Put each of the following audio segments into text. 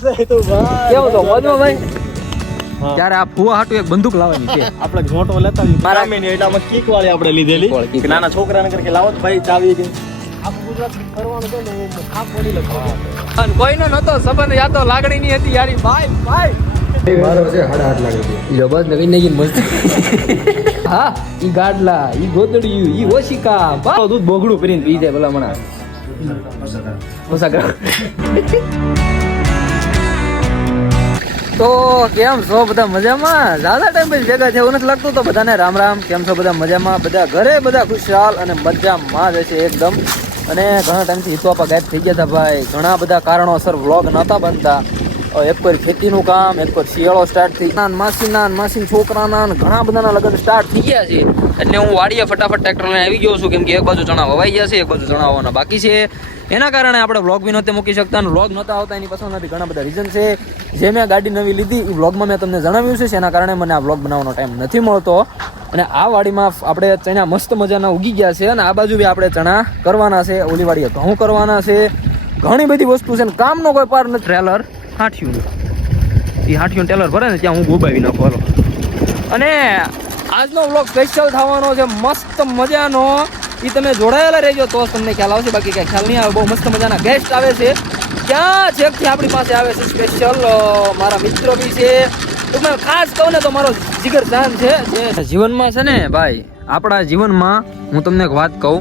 કેવું છો મોજમાં ભાઈ? ત્યારે આ ફુવા હાટુ એક બંદૂક લાવવાની છે. આપણે મોટો લેતા આવી મારા મેં એટલામાં કીક વાળી આપણે લીધેલી કિક કે નાના છોકરાને કરકે લાવો તો ભાઈ ચાવી દે આખું ગુજરાત ફરવાનું છે ને ખાપ પડી લખવા અને કોઈનો નતો સંબંધ યા તો લાગણી ની હતી યારી ભાઈ મારો છે 8.5 લાગે છે ઈ બસ નવી નવી મસ્ત હા ઈ ગાડલા ઈ ગોદડિયું ઈ ઓશિકા બા દૂધ બોગડું કરીને પી જાય ભલા મણા ઓસાગા તો કેમ છો બધા મજામાં? જ્યાદા ટાઈમ પછી ભેગા થયા એવું નથી લાગતું. તો બધાને રામ રામ. કેમ છો બધા મજામાં? બધા ઘરે બધા ખુશહાલ અને મજામાં જ છે એકદમ. અને ઘણા ટાઈમથી હિતવાપા ગાયબ થઈ ગયા હતા ભાઈ. ઘણા બધા કારણોસર વ્લોગ નહોતા બનતા. એક પર ખેતીનું કામ, એક પર શિયાળો સ્ટાર્ટ થઈ માસી છોકરાના ઘણા બધાના લગ્ન સ્ટાર્ટ થઈ ગયા છે. એટલે હું વાડીએ ફટાફટ ટ્રેક્ટર લઈને આવી ગયો છું, કેમ કે એક બાજુ ચણા વવાઈ ગયા છે, એક બાજુ ચણા આવવાના બાકી છે. એના કારણે આપણે વ્લોગ બી નહોતે મૂકી શકતા અને વ્લોગ નહોતા આવતા એની પાછળ નથી ઘણા બધા રીઝન છે. જે મેં ગાડી નવી લીધી એ વ્લોગમાં મેં તમને જણાવ્યું છે. એના કારણે મને આ વ્લોગ બનાવવાનો ટાઈમ નથી મળતો. અને આ વાડીમાં આપણે ચણા મસ્ત મજાના ઉગી ગયા છે અને આ બાજુ બી આપણે ચણા કરવાના છે. ઓલી વાડીએ ઘઉં કરવાના છે. ઘણી બધી વસ્તુ છે ને કામનો કોઈ પાર નથી. ટ્રેલર હાઠિયું ટેલર ભરે ને ત્યાં હું ગોબાવી નાખું હાલો. અને આજનો વ્લોગ સ્પેશિયલ થવાનો છે મસ્ત મજાનો. એ તમે જોડાયેલા રહેજો તો તમને ખ્યાલ આવશે, બાકી કઈ ખ્યાલ નહીં આવે. બહુ મસ્ત મજાના ગેસ્ટ આવે છે. ક્યાં છેકથી આપણી પાસે આવે છે સ્પેશિયલ મારા મિત્રો બી છે. તમે ખાસ કહું ને તો મારો જીગર જાન છે. જે જીવનમાં છે ને ભાઈ, આપણા જીવનમાં હું તમને એક વાત કહું,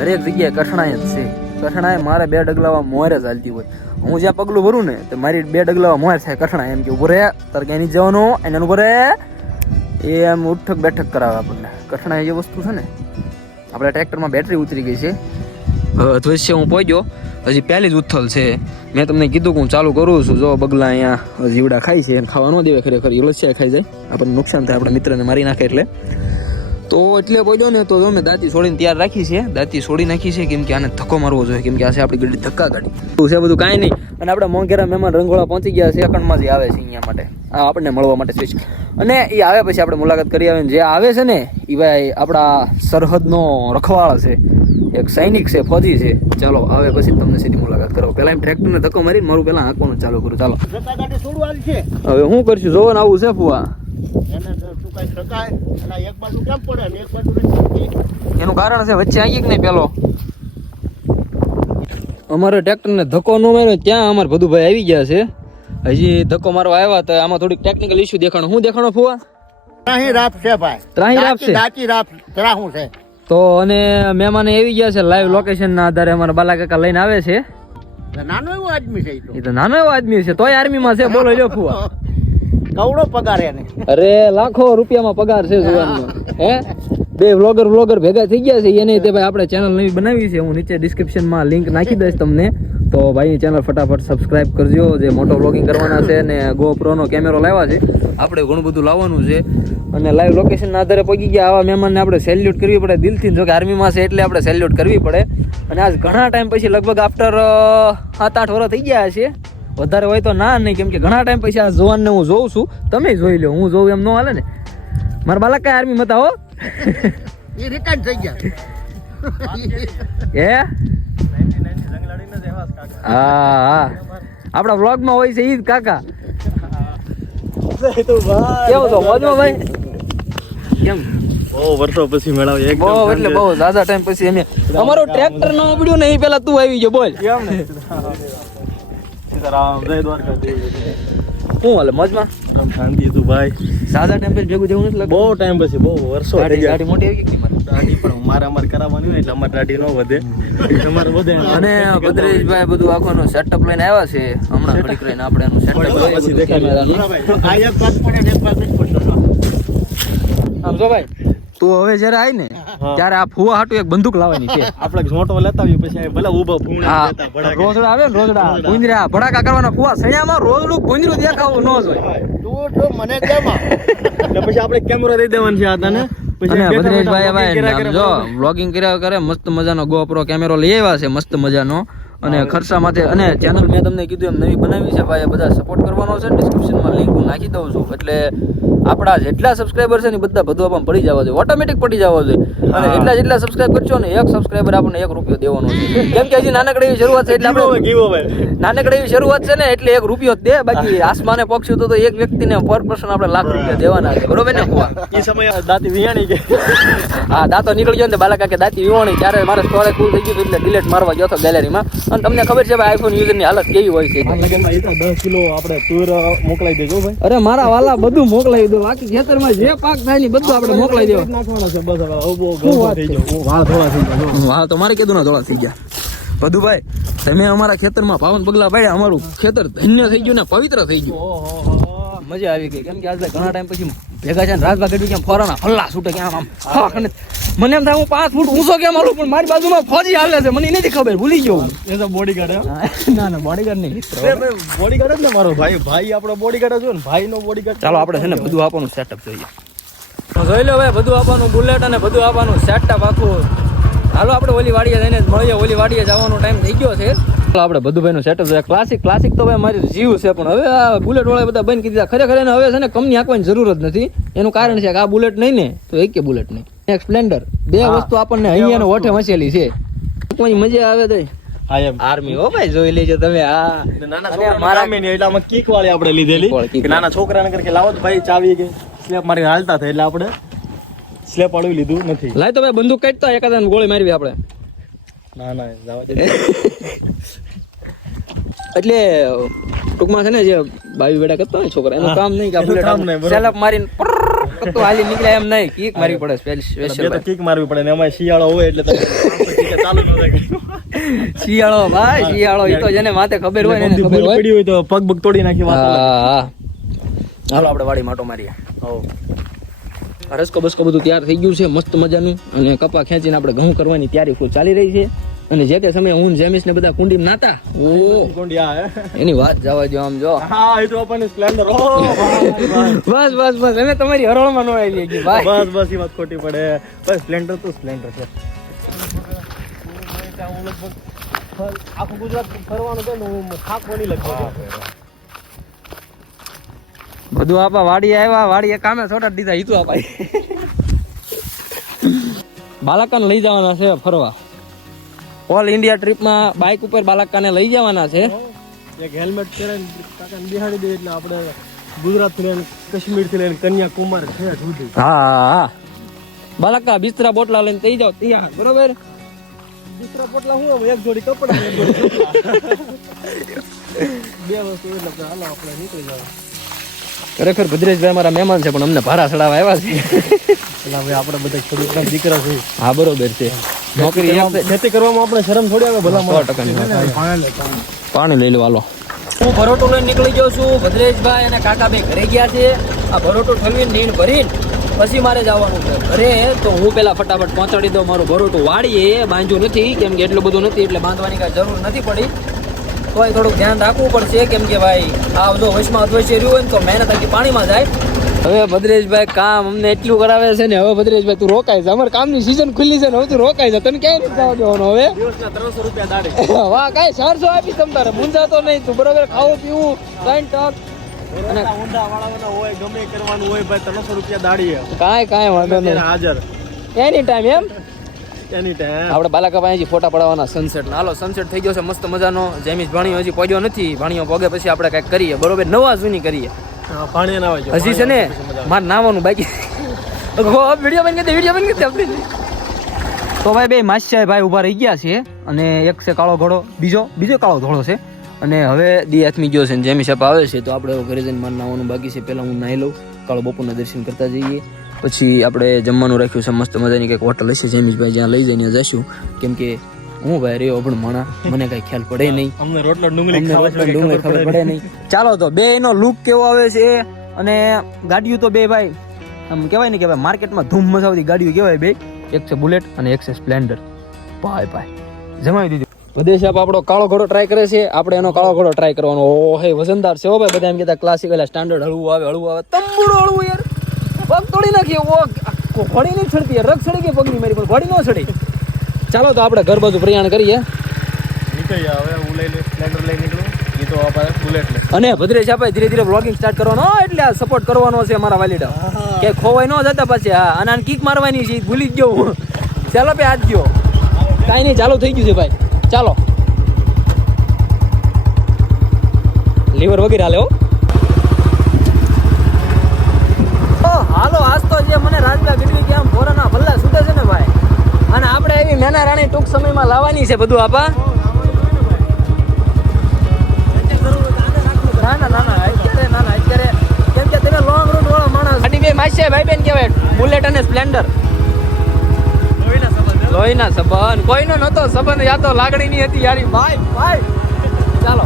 હરેક જગ્યાએ કઠણાઈ જ છે. કઠણાઈ મારે 2 ડગલાવા મોરે ચાલતી હોય. હું જ્યાં પગલું ભરું ને તો મારી 2 ડગલાવા મોર થાય કઠણાઈ. એમ કે ઉભો રહે તારે ક્યાં નહીં જવાનું, એને ઉભો રહે, એ એમ ઉઠક બેઠક કરાવે આપણને. કઠણાઈ એ વસ્તુ છે ને, આપણા ટ્રેક્ટરમાં બેટરી ઉતરી ગઈ છે. ધ્વસ્ય હું પહોંચ્યો, હજી પહેલી જ ઉથલ છે. મેં તમને કીધું કે હું ચાલુ કરું છું. જો બગલા અહીંયા જીવડા ખાય છે, એને ખાવા ન દેવે ખરેખર, એ લસ્યા ખાઈ જાય, આપણને નુકસાન થાય, આપણા મિત્રને મારી નાખે એટલે. તો એટલે બોલ્યો ને તો મેં દાંતી છોડીને તૈયાર રાખી છે. દાંતી છોડી નાખી છે કેમ કે આને ધક્કો મારવો જોઈએ, કેમ કે આ છે આપણી ગાડી ધક્કા ગાડી છે, બધું કાંઈ નહીં. અને આપણે મોંઘેરા મહેમાન રંગોળા પહોંચી ગયા છે. અકણમાં જે આવે છે અહીંયા માટે, આ આપણને મળવા માટે સ્પેશિયલ. અને એ આવે પછી આપણે મુલાકાત કરી આવે. જે આવે છે ને એ ભાઈ આપણા સરહદનો રખવાળ છે, એક સૈનિક છે, ફોજી છે. ચાલો આવે પછી તમને સીધી મુલાકાત કરો. પહેલા એમ ટ્રેક્ટરને ધક્કો મારીને મારું પહેલા આંકવાનું ચાલુ કરું. ચાલો હવે હું કરશું, જોવો ને આવું છે ફુવા. એનું કારણ છે વચ્ચે આવી કે નહીં, પેલો અમારે ટ્રેક્ટરને ધક્કો ન માર્યો ત્યાં અમારે ભદુભાઈ આવી ગયા છે. હજી ધક્કો મારવા આવ્યા તો આમાં થોડીક ટેકનિકલ ઇશ્યુ દેખાણો. શું દેખાણો ફુવા? ત્રાહી રાપ છે ભાઈ, ત્રાહી રાપ છે, દાચી રાપ ત્રાહું છે. તો અને મહેમાન આવી ગયા છે. લાઈવ લોકેશન ના આધારે અમારા બાલા કાકા લઈને આવે છે. નાનો એવો આદમી છે એ તો નાનો એવો આદમી છે, તોય આર્મી માં છે. બોલો લ્યો ફુવા, કવડો પગાર એને. અરે લાખો રૂપિયામાં પગાર છે જુવાનનો. હે બે વ્લોગર ભેગા થઈ ગયા છે. એને તે ભાઈ આપણે ચેનલ નવી બનાવી છે. હું નીચે ડિસ્ક્રિપ્શનમાં લિંક નાખી દઈશ તમને. તો ભાઈની ચેનલ ફટાફટ સબસ્ક્રાઇબ કરજો. જે મોટો વ્લોગિંગ કરવાના છે ને GoPro નો કેમેરો લાવ્યા છે. આપણે ઘણું બધું લાવવાનું છે અને લાઈવ લોકેશનના આધારે પહોંચી ગયા. આવા મહેમાનને આપણે સેલ્યુટ કરવી પડે દિલથી. જો કે આર્મીમાં છે એટલે આપણે સેલ્યુટ કરવી પડે. અને આજ ઘણા ટાઈમ પછી, લગભગ આફ્ટર 7-8 વર્ષ થઈ ગયા છે. વધારે હોય તો ના નહીં, કેમ કે ઘણા ટાઈમ પછી આ જવાનને હું જોઉં છું. તમે જોઈ લો, હું જોઉં એમ ન હાલે ને. મારા બાલક કઈ આર્મી મતા હો, એ રિટાયર થઈ ગયા. હે હા, આપણા વ્લોગમાં હોય છે ઈ જ કાકા. કેવું છો મોજમાં ભાઈ? કેમ બહુ વર્ષો પછી મેળાવ્યો એક બહુ એટલે બહુ ઝાઝા ટાઈમ પછી અમે અમારો ટ્રેક્ટર નો ઉપડ્યું ને એ પેલા તું આવી ગયો. બોલ કેમ ને સીતારામ, જય દ્વારકાધીશ. શું હાલે મોજમાં? શાંતિ તું ભાઈ? ઝાઝા ટાઈમ પછી ભેગું જેવું નથી લાગતું. બહુ ટાઈમ પછી, બહુ વર્ષો થઈ ગયા. ગાડી મોટી આવી ગઈ કે દાઢી પણ અમારે કરાવવાની હોય એટલે અમારે દાઢી ન વધે, તમારે વધે. અને ભદ્રેશભાઈ બધું આખોનો સેટઅપ લઈને આવ્યા છે. હમણાં ઘડીક રહીને આપણે એનું સેટઅપ પછી દેખાય. આમ જો ભાઈ, તું હવે જયારે આવી ને ત્યારે આ ફુવા હાટુ એક બંદૂક લાવવાની છે. આપણે મોટો લેતા આવીએ પછી ભલે ઉભા ફૂંગણા દેતા ભડાકા. રોજડા આવે ને, રોજડા ગુંજરા ભડાકા કરવાના. ફુવા સૈયામાં રોજડું ગુંજરું દેખાવું ન જોઈએ. તું જો મને કેમાં એટલે પછી આપણે કેમેરો દઈ દેવાનો છે આ તને. અને ભદ્રેશભાઈ જો વ્લોગિંગ કર્યા કરે, મસ્ત મજાનો GoPro કેમેરો લઈ આવ્યા છે મસ્ત મજાનો. અને ખર્ચા માટે અને ચેનલ મેં તમને કીધું એમ નવી બનાવી છે ભાઈ, બધા સપોર્ટ કરવાનો છે. ડિસ્ક્રિપ્શનમાં લિંક હું નાખી દઉં છું, એટલે આપણા જેટલા સબસ્ક્રાઈબર છે ને બધું આપણને પડી જવા જોઈએ, ઓટોમેટિક પડી જવા જોઈએ. અને જેટલા સબસ્ક્રાઈબ કરશો ને એક સબસ્ક્રાઈબર આપણને ₹1 દેવાનો છે. કેમ કે હજી નાનકડી એવી શરૂઆત છે, એટલે આપણે નાનકડી એવી શરૂઆત છે ને એટલે ₹1 દે. બાકી આસમાને પક્ષી તો એક વ્યક્તિને પર પર્સન આપણે ₹1,00,000 દેવાના છે, બરોબર ને? એ સમય દાંતી વિયાણી કે હા, દાંતો નીકળી ગયો ને બાલાકા કે દાંતી વિવાણી, ત્યારે મારે સ્ટોરેજ ફૂલ થઈ ગયું એટલે ડિલીટ મારવા ગયો હતો ગેલેરીમાં. અને તમને ખબર છે ભાઈ આઈફોન યુઝરની હાલત કેવી હોય છે. 10 કિલો આપણે તુર મોકલાઈ દેજો ભાઈ. અરે મારા વાલા બધું મોકલાવી દો, બાકી ખેતરમાં જે પાક થાય ને બધું આપણે મોકલાવી દેવા નાખવાનો છે બસ. હવે ઉભો થઈ જાવ, વાળ થોડા થઈ જાય. હા, તમારે કીધું ના થોડા થઈ ગયા. ભદુભાઈ તમે અમારા ખેતરમાં પાવન પગલા ભાઈ, અમારું ખેતર ધન્ય થઈ ગયું ને પવિત્ર થઈ ગયું. મજા આવી ગઈ, કેમ કે આજે ઘણા ટાઈમ પછી ભેગા છે ને રાજભા ગઢવી કેમ ફોરાના ફલ્લા છૂટે કેમ આમ અને મને એમ થાય હું 5 ફૂટ ઊંચો કેમ આલું, પણ મારી બાજુમાં ફોજી હાલે છે, મને નથી ખબર, ભૂલી ગયો. એ તો બોડીગાર્ડ. ના બોડીગાર્ડ નહીં, બોડીગાર્ડ જ ને મારો ભાઈ આપણો બોડીગાર્ડ છો ને, ભાઈનો બોડીગાર્ડ. ચાલો આપણે છે ને બધું આપવાનું સેટઅપ જોઈએ. જોઈ લો ભાઈ, બધું આપવાનું બુલેટ અને બધું આપવાનું સેટઅપ આખું. હાલો આપણે ઓલી વાડીએ જઈને મળીએ, ઓલી વાડીએ જવાનો ટાઈમ થઈ ગયો છે. આપણે બધું સેટઅપ છે. ક્લાસિક તો ભાઈ મારી જીવ છે, પણ હવે આ બુલેટ વાળા બધા બંધ કરી દીધા. ખરેખર એને હવે છે ને કંપની આંકવાની જરૂર જ નથી. એનું કારણ છે કે આ બુલેટ નહીં ને તો એક બુલેટ નહીં, એક સ્પ્લેન્ડર, બે વસ્તુ આપણને અહીંયા ઓઠે વસેલી છે. મજા આવે તો આર્મી હો ભાઈ, જોઈ લેજો તમે. હા, નાના કીક વાળી આપણે લીધેલી, નાના છોકરાને કરકે લાવો ભાઈ ચાવી કે સ્લેપ મારી હાલતા થાય, એટલે આપણે સ્લેપ વાળું લીધું નથી. લાય તો ભાઈ બંદૂક કાઢતા એકાદાને ગોળી મારવી આપણે. ના જવા દે. એટલે ટૂંકમાં છે ને જે બાવી બેડા કરતો ને છોકરા, એનું કામ નહીં કે આપણે સેલઅપ મારીને તો હાલી નીકળે એમ નહીં, કીક મારવી પડે સ્પેશિયલ. કીક મારવી પડે ને એમાં શિયાળો હોય એટલે ચાલુ ન થાય. શિયાળો ભાઈ, શિયાળો ઈ તો જેને માથે ખબર હોય ને ખબર હોય. પડી હોય તો પગ તોડી નાખી વાત. હા, હાલો આપણે વાડી માટો મારીએ. રસકો બસકો બધું તૈયાર થઈ ગયું છે મસ્ત મજાનું, અને કપા ખેંચીને આપણે ઘઉં કરવાની તૈયારી ખૂબ ચાલી રહી છે. અને જે તે સમયે હું જેમિસ ને બધા કુંડી નાતા, એની વાત જવા દો. આમ જો સ્પ્લેન્ડર. બસ અમે તમારી હરોળમાં ન આવી ગઈ ભાઈ. બસ એ વાત ખોટી પડે. બસ સ્પ્લેન્ડર તો સ્પ્લેન્ડર છે. આખું ગુજરાત ફરવાનું છે ને, હું થાક બની લખવા બધું આપા વાડી આવ્યા, વાડીએ કામે છોટા દીધા. ઈ તો આપાય બાલાકાને લઈ જવાના છે ફરવા. ઓલ ઇન્ડિયા ટ્રીપમાં બાઇક ઉપર બાલાકાને લઈ જવાના છે. એક હેલ્મેટ પહેરીને કાકાને બિહાડી દે એટલે આપણે ગુજરાત થી લઈને કાશ્મીર થી લઈને કન્યાકુમારી છે સુધી. હા, બાલાકા બિસ્તરા બોટલા લઈને થઈ જાવ તૈયાર, બરોબર? બિસ્તરા બોટલા હું એક જોડી કપડા, એક જોડી બે વસ્તુ એટલે હાલો આપણે નીકળી જાવ. ખરેખર ભદ્રેશભાઈ મારા મહેમાન છે, પણ અમને ભાડા ચડાવવા આવ્યા છે. એટલે હવે આપણે બધા ખેડૂતના દીકરા છે. હા, બરોબર છે. નોકરી ખેતી કરવામાં આપણે શરમ થોડી આવે. ભલા 100% પાણી લઈ લો. હાલો, હું ભરોટો લઈને નીકળી ગયો છું. ભદ્રેશભાઈ અને કાકાભાઈ ઘરે ગયા છે. આ ભરોટો ઠલવીને નીણ ભરીને પછી મારે જવાનું છે ઘરે. તો હું પેલા ફટાફટ પહોંચાડી દઉં મારું ભરોટું વાડીએ. બાંધ્યું નથી કેમ કે એટલું બધું નથી, એટલે બાંધવાની કાંઈ જરૂર નથી પડી. તોય થોડુંક ધ્યાન રાખવું પડશે, કેમ કે ભાઈ આ બધો વચમાં અધવચ્ચે રહ્યું હોય ને તો મહેનત આખી પાણીમાં જાય. હવે ભદ્રેશભાઈ કામ અમને એટલું કરાવે છે ને, હવે ભદ્રેશભાઈ તું રોકાય છે. અમારે કામની સિઝન ખુલ્લી છે ને, હવે તું રોકાય છે. તને ક્યાંય નથી જવા દેવાનો. હવે દિવસના 300 રૂપિયા દાડે. વાહ, કાંઈ 400 આપીશ તમ તારે, મૂંઝાતો નહીં તું, બરોબર? ખાવું પીવું 3 ટક અને ઊંડા વાળાના હોય, ગમે કરવાનું હોય ભાઈ, 300 રૂપિયા દાડીએ. કાંઈ વાંધો નહીં, હાજર એની ટાઈમ. એમ એની ટાઈમ આપણે બાલાકા પાસેથી ફોટા પડાવવાના સનસેટ. હાલો, સનસેટ થઈ ગયો છે મસ્ત મજાનો. જેમિસ ભાણીઓ હજી પહોંચ્યો નથી. ભાણીઓ પગે પછી આપણે કંઈક કરીએ, બરોબર? નવા જૂની કરીએ. પાણી ના હોય હજી છે ને મારે નાવાનું બાકી. વિડીયો બંધ કરી દે આપણે. તો ભાઈ બે માસ્યા ભાઈ ઉભા રહી ગયા છે, અને એક છે કાળો ઘોડો, બીજો કાળો ઘોડો છે. અને હવે દી હાથમી ગયો છે ને જેમી સાપ આવે છે, તો આપણે ઘરે જઈને મારે નાવાનું બાકી છે. પહેલાં હું નાહી લઉં, કાળો બપોરના દર્શન કરતા જઈએ. પછી આપણે જમવાનું રાખ્યું છે મસ્ત મજાની કંઈક હોટલ હશે જેમીશભાઈ, જ્યાં લઈ જઈને જઈશું. કેમ કે હું ભાઈ રહ્યો પણ મણા, મને કઈ ખ્યાલ પડે નહીં. અમને રોટલો ડુંગળી ખબર પડે નહીં. ચાલો તો બે નો લુક કેવો આવે છે. અને ગાડીઓ તો બે ભાઈ આમ કહેવાય ને કે ભાઈ માર્કેટમાં ધૂમ મચાવતી ગાડીઓ કહેવાય બે. એક છે બુલેટ અને એક છે સ્પ્લેન્ડર. ભાઈ જમાવી દીધું. બધે સાહેબ આપણો કાળો ઘોડો ટ્રાય કરે છે, આપણે એનો કાળો ઘોડો ટ્રાય કરવાનો. ઓ હે વજનદાર છે હો ભાઈ. બધા એમ કહેતા ક્લાસિક એટલે સ્ટાન્ડર્ડ હળવું આવે તંબુડો હળવું યાર. પગ તોડી નાખીએ. ઓ ઘોડી નહીં ચડતી, રગ ચડી ગઈ પગની મારી, પણ ઘોડી ન ચડી. ચાલો તો આપણે ઘર બાજુ પ્રયાણ કરીએ. થઈ હવે હું લઈને સ્પ્લેન્ડર લઈ નીકળું એ તો આપણે બુલેટ લે અને ભદ્રેશ આપણે ધીરે ધીરે બ્લોગિંગ સ્ટાર્ટ કરવાનો હો, એટલે આ સપોર્ટ કરવાનો છે મારા વાલીડા કે ખોવાય ન જતા પછી. હા અને આને કિક મારવાની છે ભૂલી જ ગયો હું. ચાલો ભાઈ આજ ગયો કાંઈ નહીં ચાલુ થઈ ગયું છે ભાઈ. ચાલો લીવર વગેરે હાલે હો. હાલો આજ તો જે મને રાજભાઈ ગઢવી કે આમ ભોરાના ભલ્લા સુધે છે ને ભાઈ. અને આપણે એવી મેના રાણી ટૂંક સમયમાં લાવવાની છે બધું આપા. અત્યારે કેમ કે તમે લોંગ રૂટ વાળો માણસ ગાડી બે માસે ભાઈ બેન કહેવાય બુલેટ અને સ્પ્લેન્ડર લોહીના સંબંધ કોઈનો નતો સંબંધ યા તો લાગણીની હતી યારી ભાઈ ભાઈ. ચાલો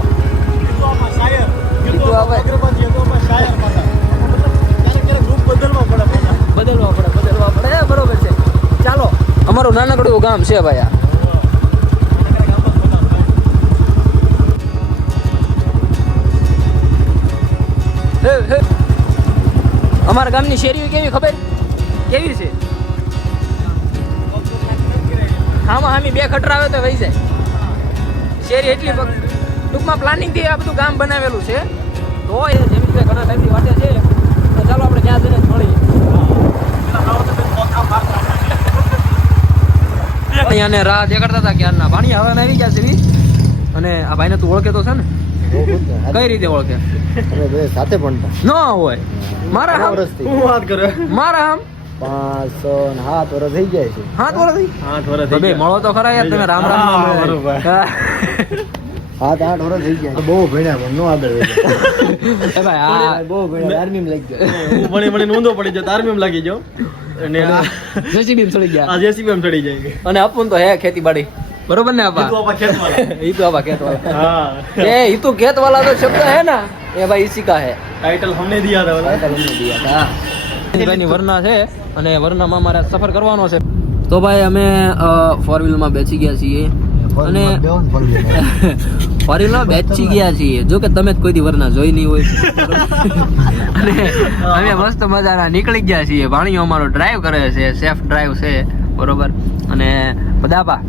બદલવા પડે બરોબર છે. ચાલો અમારું નાનકડું ગામ છે ભાઈ આ. અમારા ગામની શેરીઓ કેવી ખબર કેવી છે? હામાં હામી બે ખટરા આવે તો વહી જાય શેરી એટલી. ટૂંકમાં પ્લાનિંગ થી આ બધું ગામ બનાવેલું છે. તો એ જમીનભાઈ ઘણા ટાઈમથી વાટે છે તો ચાલો આપણે ત્યાં જઈને મળીએ. અહીંયા રાહ દેખાડતા હતા ક્યારના પાણી હવે આવી ગયા છે. અને આ ભાઈને તું ઓળખે તો છે ને? કઈ રીતે ઓળખે? સાથે ભણતા ન હોય મારા હામ હું વાત કરે મારા હામ 5-7 વર્ષ થઈ જાય છે. 7 વર્ષ થઈ 8 વર્ષ બે મળો તો ખરા યાર તમે. રામ રામ હા, બરોબર. 7-8 વર્ષ થઈ ગયા. બહુ ભણ્યા પણ નો આગળ એ ભાઈ આ બહુ ભણ્યા આર્મી માં લાગી ગયા. હું ભણી ઊંધો પડી જતો આર્મીમાં લાગી ગયો અને જેસીબી ચડી ગયા આ જેસીબી માં ચડી જાય અને અપુન તો હે ખેતીવાડી બરોબર ને આપા? ઈ તો આપા ખેતવાલા. हाँ એ ઈ તો ખેતવાલા તો શબ્દ હે ના એ ભાઈ इसी का है. टाइटल हमने दिया था वाला ભાઈની વરના છે અને વરનામાં મારે સફર કરવાનો છે. તો ભાઈ અમે 4 વ્હીલમાં બેસી ગયા છીએ અને 4 વ્હીલમાં બેસી ગયા છીએ. જો કે તમે જ કોઈ દી વરના જોઈ નહીં હોય. અને અમે મસ્ત મજાના નીકળી ગયા છીએ. ભાણીઓ અમારો ડ્રાઈવ કરે છે, સેફ ડ્રાઈવ છે બરોબર. અને બધાપા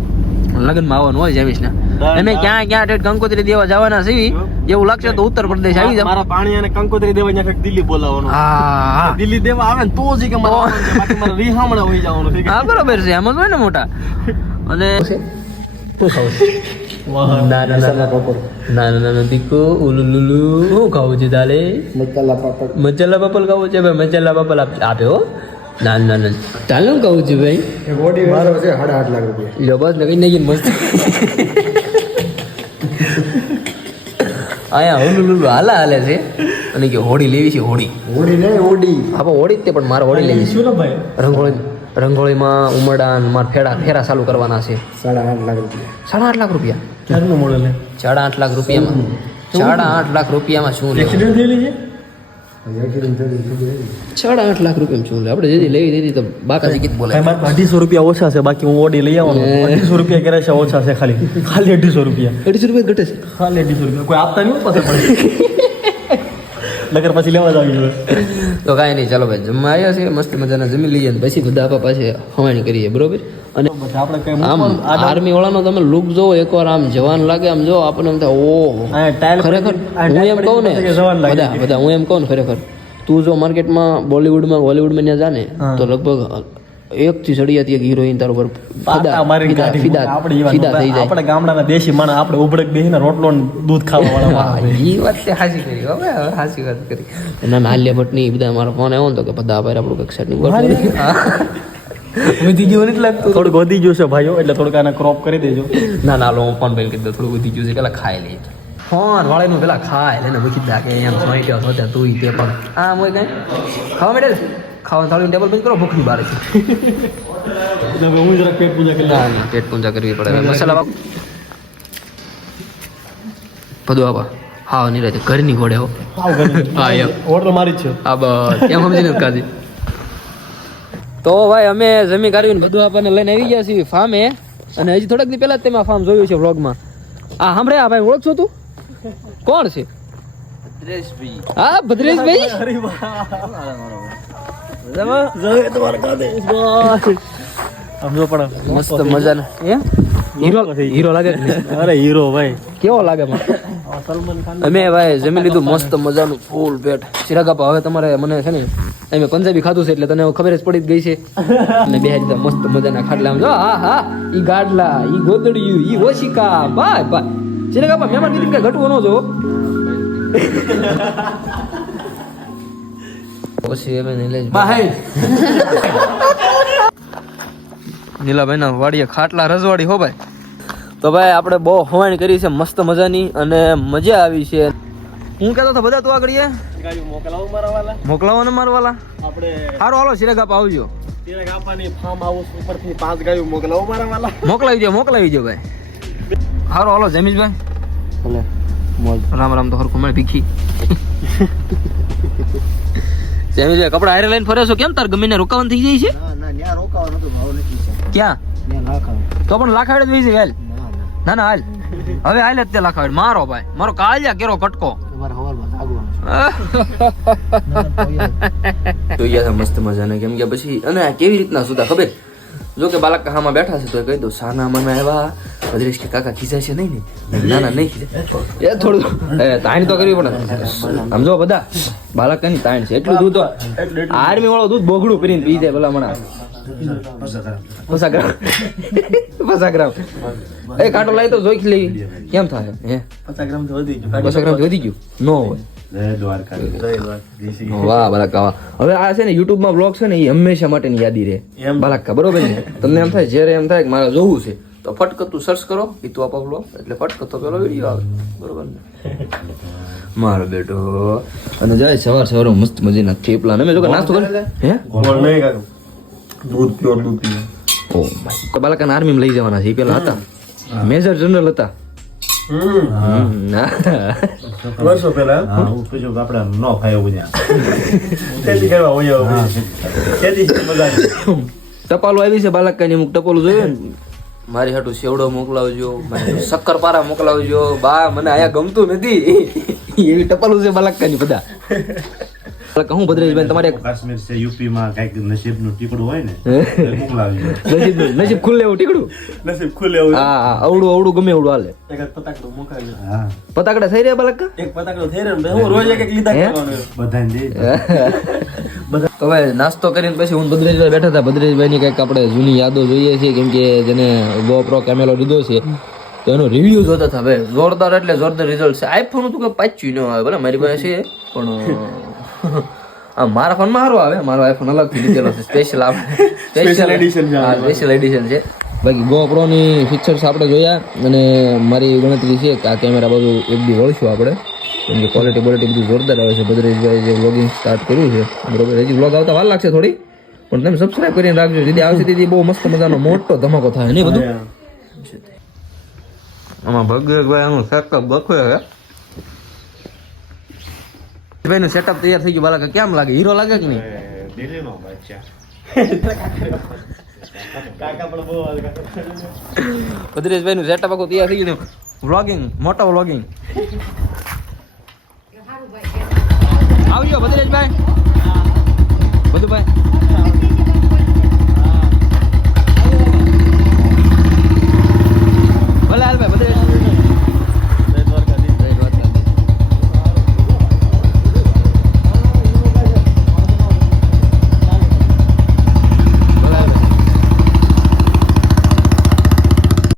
લગ્નમાં આવવાનું હોય જમીશ ને અમે ક્યાં ક્યાં ઠેઠ કંકોત્રી દેવા જવાના છીએ. એવું લાગશે તો ઉત્તર પ્રદેશ આવી જાવ. મારા પાણી અને કંકોત્રી દેવા અહીંયા દિલ્હી બોલાવવાનું. હા દિલ્હી દેવા આવે ને તો જ કે મારા બાકી મારા રીહામણા હોઈ જવાનું છે. હા બરોબર છે એમ જ હોય ને મોટા. અને નાના દીકો ઉલુલુલુ હું ખાવું છે તાલે? મસાલા પાપડ મસાલા પપલ ખાવું છે ભાઈ. મસાલા પપલ આપે હો. ના તાલે હું ખાવું છે ભાઈ? બોડી મારો છે 8.5 લાખ રૂપિયા. લો બસ નગી નગી મસ્ત આયા ઉલુલુલુ હાલે છે. અને કે હોડી લેવી છે હોડી ઓડી નહીં ઓડી આપણે હોડી જ તે પણ મારે હોડી લેવી છે. શું ભાઈ રંગોળીમાં ઉમરડા માર ફેરા ચાલુ કરવાના છે. 8.5 લાખ રૂપિયા. 8.5 લાખ રૂપિયા. ક્યારનું મોડલ હે? 8.5 લાખ રૂપિયામાં 8.5 લાખ રૂપિયામાં શું લેવું? એક્સિડન્ટ થયેલી છે? 8.5 લાખ રૂપિયામાં શું લે? આપણે જેથી લેવી દીધી તો બાકાજી ગીત બોલે. ભાઈ મારે 250 રૂપિયા ઓછા છે બાકી હું ઓડી લઈ આવવાનો. 250 રૂપિયા કરે છે ઓછા છે ખાલી 250 રૂપિયા. 250 રૂપિયા ઘટે છે. ખાલી 250 રૂપિયા કોઈ આપતા નહીં પાસે પડે નગર પછી લેવા જ આવી જોઈએ. તો કાંઈ નહીં ચાલો ભાઈ જમવા આવ્યા છે મસ્ત મજાના જમી લઈએ અને પછી બધા આપણા પાસે હવાણી કરીએ બરોબર. અને આપણે કઈ આમ આર્મી વાળાનો તમે લુક જોવો એકવાર આમ જવાન લાગે આમ જો આપણને એમ થાય ઓહો ખરેખર. હું એમ કહું ને બધા હું એમ કહું ને ખરેખર તું જો માર્કેટમાં બોલિવૂડમાં હોલિવૂડમાં ત્યાં જાને તો લગભગ 1 થી ચડિયાતી એક હિરોઈન તારો પર ફિદા થઈ જાય. આપણે ગામડાના દેશી માણસ આપણે ઉભડક બેસીને રોટલો ને દૂધ ખાવા વાળા એ વાત તે હાસી કરી હવે હાસી વાત કરી. ના આલિયા ભટ્ટની બધા મારો ફોન આવ્યો ને તો કે બધા ભાઈ આપણું કંઈક સેટિંગ વધી ગયું નથી લાગતું? થોડુંક વધી ગયું છે ભાઈઓ એટલે થોડુંક આને ક્રોપ કરી દેજો. ના લો હું ફોન પેલ કરી દઉં થોડું વધી ગયું છે પેલા ખાઈ લઈએ. ફોન વાળાનું પેલા ખાય લઈને મૂકી દા કે એમ સોઈટ્યો તો તું તે પણ આમ હોય કઈ ખાવા માંડે ખાવા થાળીનું ટેબલ બંધ કરો ભૂખની બારે છે. હું જરાક પેટ પૂજા કરી લઉં. ના પેટ પૂજા કરવી પડે મસાલા બાપ બધું આપા હા નહીં રહે ઘરની ઘોડે હો. હા એમ ઓર્ડર મારી જ છે. હા બસ એમ સમજીને કાઢી. તો ભાઈ અમે જમી કાઢીને બધું આપણને લઈને આવી ગયા છીએ ફાર્મે. અને હજી થોડાક દી પહેલા જ તમે આ ફાર્મ જોયું છે વ્લોગમાં. આ સાંભળે આ ભાઈ ઓળખશો તું કોણ છે? હા ભદ્રેશભાઈ. અરે વાહ સમજો પણ મસ્ત મજાનો હીરો લાગે કે નહીં? અરે હીરો ભાઈ કેવો લાગે મને? સલમાન ખાન અમે ભાઈ જમી લીધું મસ્ત મજાનું ફૂલ પેટ. ચિરાગાપા હવે તમારે મને છે ને અમે પંજાબી ખાધું છે એટલે તને હવે ખબર જ પડી જ ગઈ છે. અને બે દીધા મસ્ત મજાના ખાટલા. આમ જો હા હા ઈ ગાડલા ઈ ગોદડિયું ઈ ઓશિકા ભાઈ ભાઈ. ચિરાગાપા મહેમાન કીધું કે ઘટવો ન જો. પછી હવે નીલેશભાઈ નીલાભાઈના વાડીએ ખાટલા રજવાડી હો ભાઈ. તો ભાઈ આપણે બહુ હવાણી કરી છે મસ્ત મજાની અને મજા આવી છે. હું કહેતો હતો બધા તું આગળ ગાડી મોકલાવો મારા વાલા મોકલાવો ને મારા વાલા. આપણે સારું હાલો ચિરાગાપા આવજો. તિરક આપાની ફાર્મ હાઉસ ઉપરથી 5 ગાયો મોકલાવો મારા વાલા. મોકલાવી દો ભાઈ. સારું હાલો જમીશભાઈ. ભલે મોજ. રામ રામ તો હરખું મળે ભીખી. જમીશભાઈ કપડા હારે લઈને ફરે છો કેમ? તાર ગમીને રોકાવાનું થઈ જાય છે? ના ના ન્યા રોકાવાનો તો ભાવ નથી છે. ક્યાં? ન્યા નાખાવ. તો પણ લાખાડ જ વહી છે હાલ. ના ના ના હાલ હવે હાલ જ તે લાખાડ મારો ભાઈ મારો કાળિયા કેરો કટકો. તમારે હવારમાં જાગવાનું જોઈએ છે મસ્ત મજાને કેમ કે પછી અને આ કેવી રીતના સુધા ખબર જો કે બાલક હામાં બેઠા છે તો કહી દઉં સાના મના એવા ભદ્રેશ કે કાકા ખીજાય છે નહીં ને ના ના નહીં ખીજાય એ થોડું તાણ તો કરવી પડે સમજો બધા બાલક કઈ તાણ છે એટલું દૂધ તો આર્મી વાળો દૂધ બોગડું કરીને પી જાય ભલા મણા 50 ગ્રામ એ કાંટો લાવી તો જોઈ લઈ કેમ થાય હે 50 ગ્રામ તો વધી ગયું 50 ગ્રામ વધી ગયું નો હોય. જય દ્વારકા. વાહ બાલકા વાહ. હવે આ છે ને YouTube માં વ્લોગ છે ને એ હંમેશા માટેની યાદી રહે એમ. બાલકા બરોબર ને? તમને એમ થાય જ્યારે એમ થાય કે મારે જોવું છે તો ફટકત તું સર્ચ કરો ઈતુ આપા વ્લોગ એટલે ફટકત તો પેલો વિડીયો આવે બરોબર ને મારો બેટો. અને જાય સવાર મસ્ત મજાના થેપલા ને મેં જો કે નાસ્તો કરે હે ગોળ નહીં કાકા. દૂધ પ્યોર દૂધ પીવું. ઓ માય બાલકાને આર્મી માં લઈ જવાના છે એ પેલા હતા મેજર જનરલ હતા. ના વર્ષો પહેલા હું પૂછ્યું કે આપણે ન ખાય એવું ત્યાં ખેતી કરવા હોય ખેતી મજા ટપાલું આવી છે બાલકાની અમુક ટપાલું જોયું ને મારી હાટું સેવડો મોકલાવજો શક્કરપારા મોકલાવજો બા મને આયા ગમતું નથી એવી ટપાલું છે બાલકાની બધા. હું ભદ્રેશભાઈ તમારે કાશ્મીર છે યુપી માં કઈક નસીબ નું ટીકડું હોય ને મોકલાવી નસીબ ખુલ્લે એવું ટીકડું નસીબ ખુલે એવું હા અવડું ગમે એવડું હાલે. એક પતાકડું મોકલાવી. હા પતાકડા થઈ રહ્યા બાલકા એક પતાકડું થઈ રહ્યો ને હું રોજ એક લીધા કરવાનું. બધાને દે તો ભાઈ નાસ્તો કરીને પછી હું ભદ્રેશભાઈ બેઠા હતા. ભદ્રેશભાઈ ની કઈક આપણે જૂની યાદો જોઈએ છીએ કેમ કે જેને GoPro કેમેરો લીધો છે તો એનો રિવ્યુ જોતા હતા ભાઈ જોરદાર એટલે જોરદાર રિઝલ્ટ છે. આઈફોન તું કે પાછું ન આવે ભલે મારી પાસે છે પણ મારા ફોનમાં સારું આવે. મારો આઈફોન અલગથી લીધેલો છે સ્પેશિયલ એડિશન છે. બાકી GoPro ની ફીચર્સ આપણે જોયા અને મારી ગણતરી છે કે આ કેમેરા બધું એક દી વળશું આપણે કેમ કે ક્વોલિટી બધું જોરદાર આવે છે. ભદ્રેશભાઈ જે વ્લોગિંગ સ્ટાર્ટ કર્યું છે બરોબર હજી વ્લોગ આવતા વાર લાગશે થોડી પણ તમે સબસ્ક્રાઈબ કરીને રાખજો. દીદી આવશે દીદી બહુ મસ્ત મજાનો મોટો ધમાકો થાય નહીં બધું આમાં ભગતભાઈ આનું સેટઅપ બખો હે ભાઈ નું સેટઅપ તૈયાર થઈ ગયું બાળક કેમ લાગે હીરો લાગે કે નહીં? દિલ્હીનો બચ્ચા કાકા પણ બહુ ભદ્રેશભાઈ નું સેટઅપ આખું તૈયાર થઈ ગયું વ્લોગિંગ મોટો વ્લોગિંગ આવજો ભદ્રેશભાઈ બધું ભાઈ